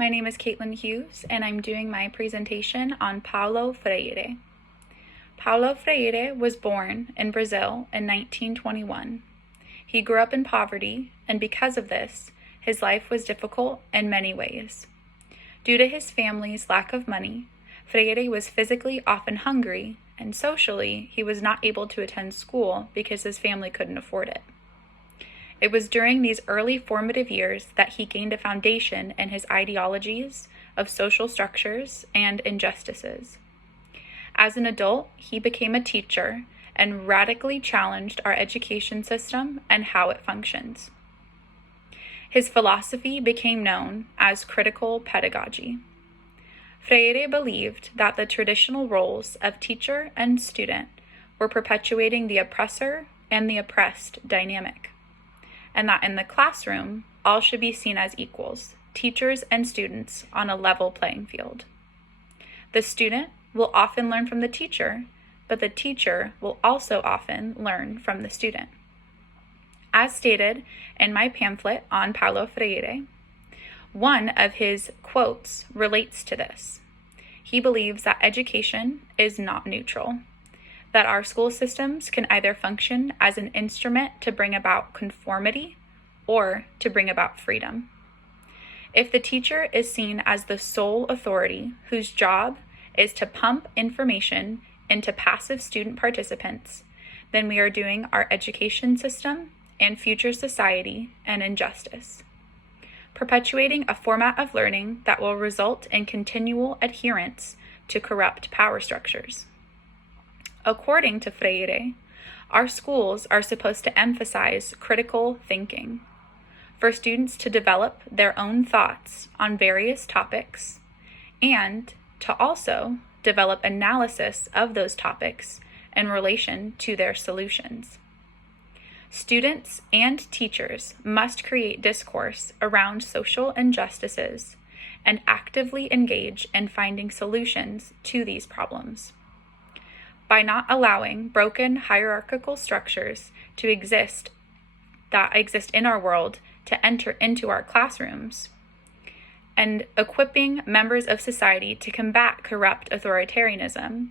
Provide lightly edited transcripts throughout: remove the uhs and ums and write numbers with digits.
My name is Caitlin Hughes, and I'm doing my presentation on Paulo Freire. Paulo Freire was born in Brazil in 1921. He grew up in poverty, and because of this, his life was difficult in many ways. Due to his family's lack of money, Freire was physically often hungry, and socially, he was not able to attend school because his family couldn't afford it. It was during these early formative years that he gained a foundation in his ideologies of social structures and injustices. As an adult, he became a teacher and radically challenged our education system and how it functions. His philosophy became known as critical pedagogy. Freire believed that the traditional roles of teacher and student were perpetuating the oppressor and the oppressed dynamic, and that in the classroom, all should be seen as equals, teachers and students on a level playing field. The student will often learn from the teacher, but the teacher will also often learn from the student. As stated in my pamphlet on Paulo Freire, one of his quotes relates to this. He believes that education is not neutral, that our school systems can either function as an instrument to bring about conformity or to bring about freedom. If the teacher is seen as the sole authority whose job is to pump information into passive student participants, then we are doing our education system and future society an injustice, perpetuating a format of learning that will result in continual adherence to corrupt power structures. According to Freire, our schools are supposed to emphasize critical thinking, for students to develop their own thoughts on various topics, and to also develop analysis of those topics in relation to their solutions. Students and teachers must create discourse around social injustices and actively engage in finding solutions to these problems. By not allowing broken hierarchical structures to exist in our world to enter into our classrooms, and equipping members of society to combat corrupt authoritarianism,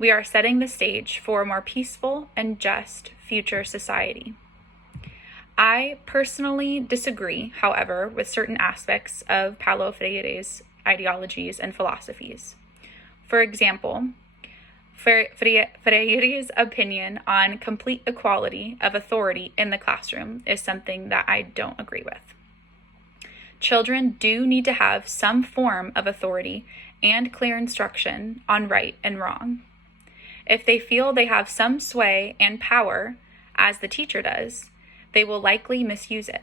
we are setting the stage for a more peaceful and just future society. I personally disagree, however, with certain aspects of Paulo Freire's ideologies and philosophies. For example, Freire's opinion on complete equality of authority in the classroom is something that I don't agree with. Children do need to have some form of authority and clear instruction on right and wrong. If they feel they have some sway and power, as the teacher does, they will likely misuse it.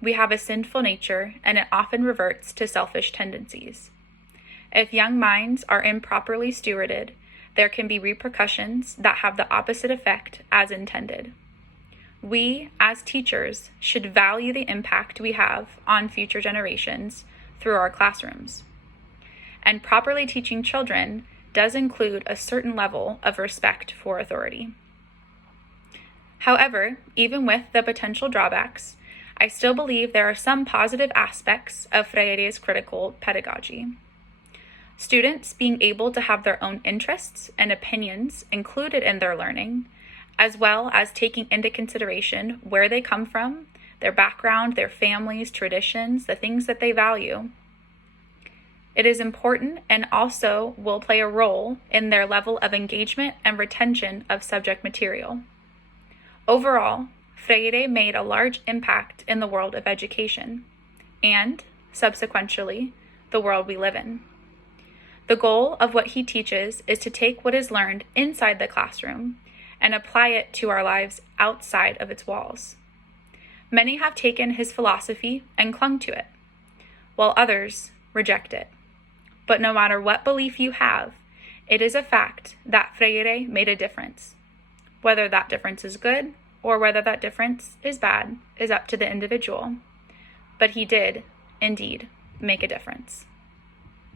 We have a sinful nature, and it often reverts to selfish tendencies. If young minds are improperly stewarded, there can be repercussions that have the opposite effect as intended. We, as teachers, should value the impact we have on future generations through our classrooms. And properly teaching children does include a certain level of respect for authority. However, even with the potential drawbacks, I still believe there are some positive aspects of Freire's critical pedagogy. Students being able to have their own interests and opinions included in their learning, as well as taking into consideration where they come from, their background, their families, traditions, the things that they value. It is important and also will play a role in their level of engagement and retention of subject material. Overall, Freire made a large impact in the world of education and, subsequently, the world we live in. The goal of what he teaches is to take what is learned inside the classroom and apply it to our lives outside of its walls. Many have taken his philosophy and clung to it, while others reject it. But no matter what belief you have, it is a fact that Freire made a difference. Whether that difference is good or whether that difference is bad is up to the individual. But he did, indeed, make a difference.